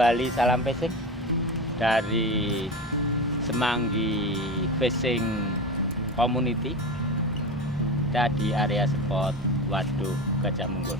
kembali salam fishing dari Semanggi Fishing Community. Kita di area spot waduk Gajah Mungkur.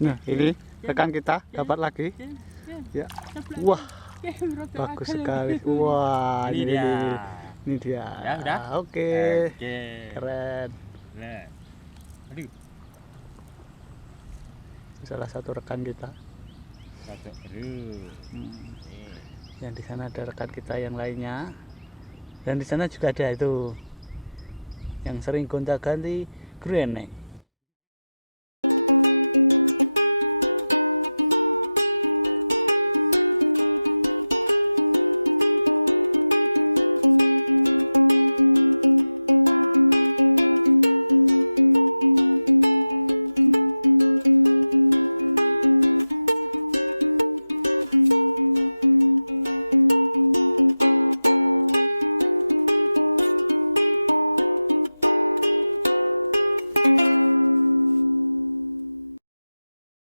Nah, ini rekan kita dapat lagi. Ya. Wah, bagus sekali. Wah, ini dia. Ini dia. Ya, udah. Oke. Oke. Keren. Nah. Aduh. Salah satu rekan kita. Satu baru. Yang di sana ada rekan kita yang lainnya. Dan di sana juga ada itu yang sering gonta-ganti grenek.